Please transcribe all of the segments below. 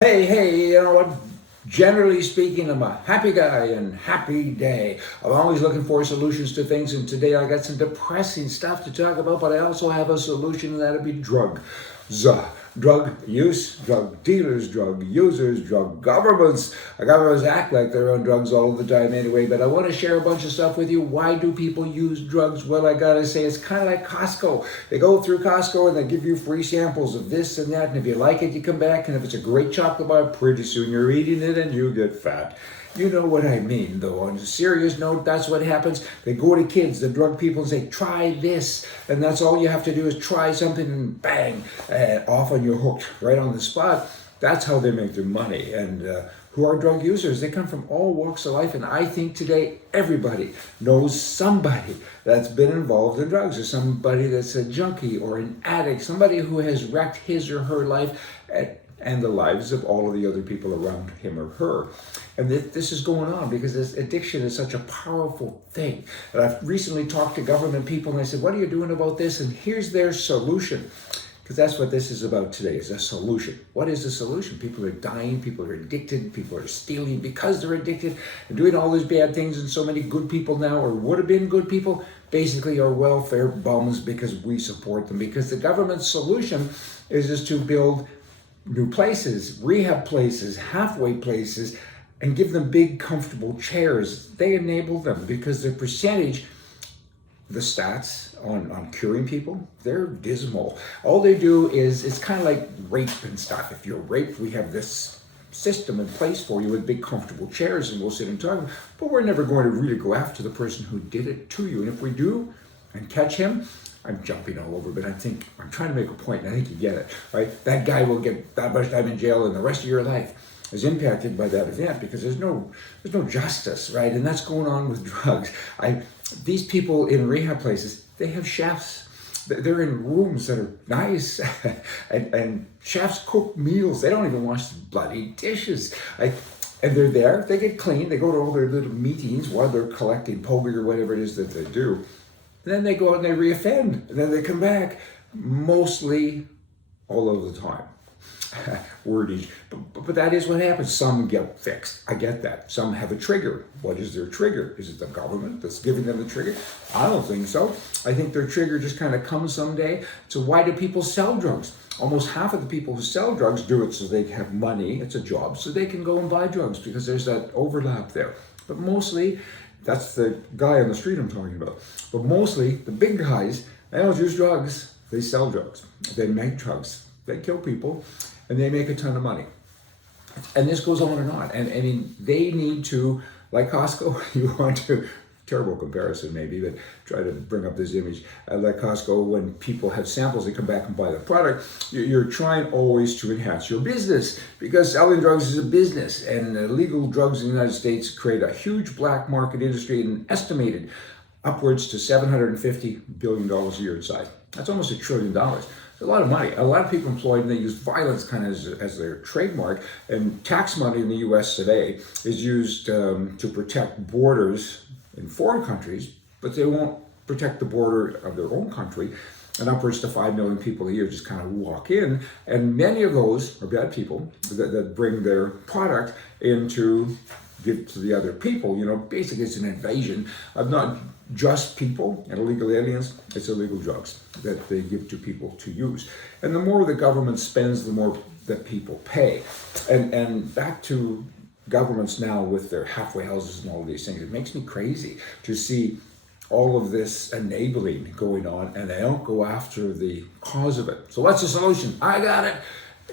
Hey, you know what? Generally speaking, I'm a happy guy and happy day. I'm always looking for solutions to things, and today I got some depressing stuff to talk about, but I also have a solution, and that'll be drugs. Drug use, drug dealers, drug users, drug governments. Governments act like they're on drugs all the time anyway, but I want to share a bunch of stuff with you. Why do people use drugs? Well, I gotta say, it's kind of like Costco. They go through Costco and they give you free samples of this and that, and if you like it, you come back, and if it's a great chocolate bar, pretty soon you're eating it and you get fat. You know what I mean, though. On a serious note, that's what happens. They go to kids, the drug people, and say, try this. And that's all you have to do is try something, and bang, off on your hook, right on the spot. That's how they make their money. And who are drug users? They come from all walks of life. And I think today everybody knows somebody that's been involved in drugs, or somebody that's a junkie or an addict, somebody who has wrecked his or her life and the lives of all of the other people around him or her. And this is going on because this addiction is such a powerful thing. And I've recently talked to government people, and I said, what are you doing about this? And here's their solution. Because that's what this is about today, is a solution. What is the solution? People are dying, people are addicted, people are stealing because they're addicted and doing all these bad things. And so many good people now, or would have been good people, basically are welfare bums because we support them. Because the government's solution is just to build new places, rehab places, halfway places, and give them big, comfortable chairs. They enable them because the percentage, the stats on curing people, they're dismal. All they do is, it's kind of like rape and stuff. If you're raped, we have this system in place for you with big, comfortable chairs, and we'll sit and talk. But we're never going to really go after the person who did it to you. And if we do and catch him, I'm jumping all over, but I'm trying to make a point, and I think you get it, right? That guy will get that much time in jail, and the rest of your life is impacted by that event because there's no justice, right? And that's going on with drugs. These people in rehab places, they have chefs. They're in rooms that are nice, and chefs cook meals. They don't even wash the bloody dishes. And they're there, they get clean, they go to all their little meetings while they're collecting POGI or whatever it is that they do. And then they go and they reoffend, and then they come back, mostly all of the time. Wordage, but that is what happens. Some get fixed. I get that. Some have a trigger. What is their trigger? Is it the government that's giving them the trigger? I don't think so. I think their trigger just kind of comes someday. So why do people sell drugs? Almost half of the people who sell drugs do it so they have money. It's a job, so they can go and buy drugs because there's that overlap there. But mostly, that's the guy on the street I'm talking about. But mostly, the big guys, they don't use drugs. They sell drugs. They make drugs. They kill people, and they make a ton of money. And this goes on and on. And I mean, they need to, like Costco, you want to, terrible comparison maybe, but try to bring up this image. Like Costco, when people have samples, they come back and buy the product. You're trying always to enhance your business because selling drugs is a business. And illegal drugs in the United States create a huge black market industry, and estimated upwards to $750 billion a year in size. That's almost $1 trillion. It's a lot of money. A lot of people employed, and they use violence kind of as their trademark. And tax money in the U.S. today is used to protect borders in foreign countries, but they won't protect the border of their own country. And upwards to 5 million people a year just kind of walk in. And many of those are bad people that bring their product in to give to the other people. You know, basically it's an invasion of not just people and illegal aliens, it's illegal drugs that they give to people to use. And the more the government spends, the more that people pay. And back to governments now with their halfway houses and all of these things, it makes me crazy to see all of this enabling going on, and they don't go after the cause of it. So what's the solution? I got it.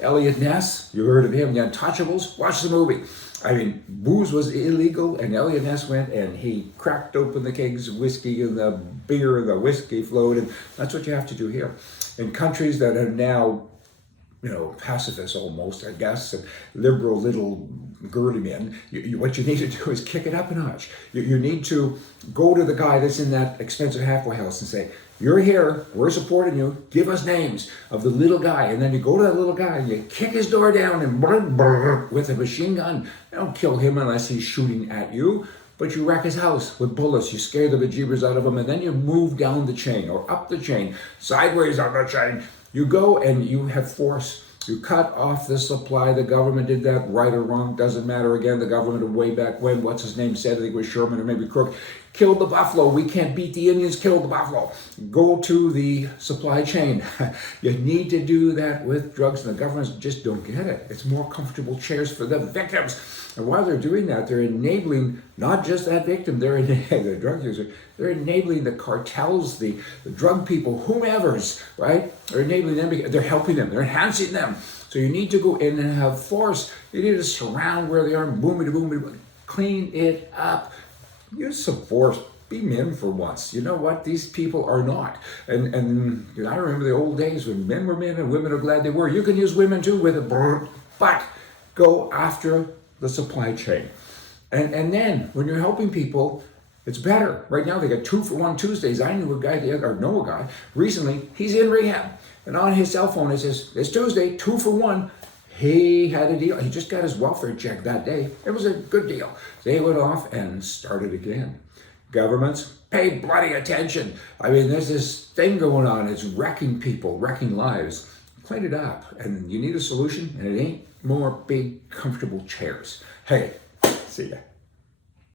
Elliot Ness, you heard of him, The Untouchables? Watch the movie. I mean, booze was illegal, and Elliot Ness went and he cracked open the kegs of whiskey, and the beer and the whiskey flowed, and that's what you have to do here. In countries that are now, you know, pacifist almost, I guess, and liberal little girly men, what you need to do is kick it up a notch. You need to go to the guy that's in that expensive halfway house and say, you're here, we're supporting you, give us names of the little guy. And then you go to that little guy and you kick his door down and with a machine gun. You don't kill him unless he's shooting at you, but you wreck his house with bullets. You scare the bejeebers out of him, and then you move down the chain or up the chain, sideways on the chain. You go and you have force You cut off the supply. The government did that, right or wrong, doesn't matter. Again, the government way back when, what's his name said, I think it was Sherman or maybe Crook, killed the buffalo. We can't beat the Indians, killed the buffalo. Go to the supply chain. You need to do that with drugs, and the governments just don't get it. It's more comfortable chairs for the victims. And while they're doing that, they're enabling not just that victim, they're the drug user, they're enabling the cartels, the drug people, whomever's, right? They're enabling them, they're helping them, they're enhancing them. So you need to go in and have force. You need to surround where they are, boom, clean it up. Use some force. Be men for once. You know what? These people are not. And I remember the old days when men were men and women are glad they were. You can use women too with it, but go after the supply chain. And then when you're helping people, it's better. Right now they got 2-for-1 Tuesdays. I know a guy recently, he's in rehab. And on his cell phone it says, it's Tuesday, 2-for-1. He had a deal. He just got his welfare check that day. It was a good deal. They went off and started again. Governments, pay bloody attention. I mean, there's this thing going on. It's wrecking people, wrecking lives. Clean it up. And you need a solution, and it ain't more big, comfortable chairs. Hey, see ya.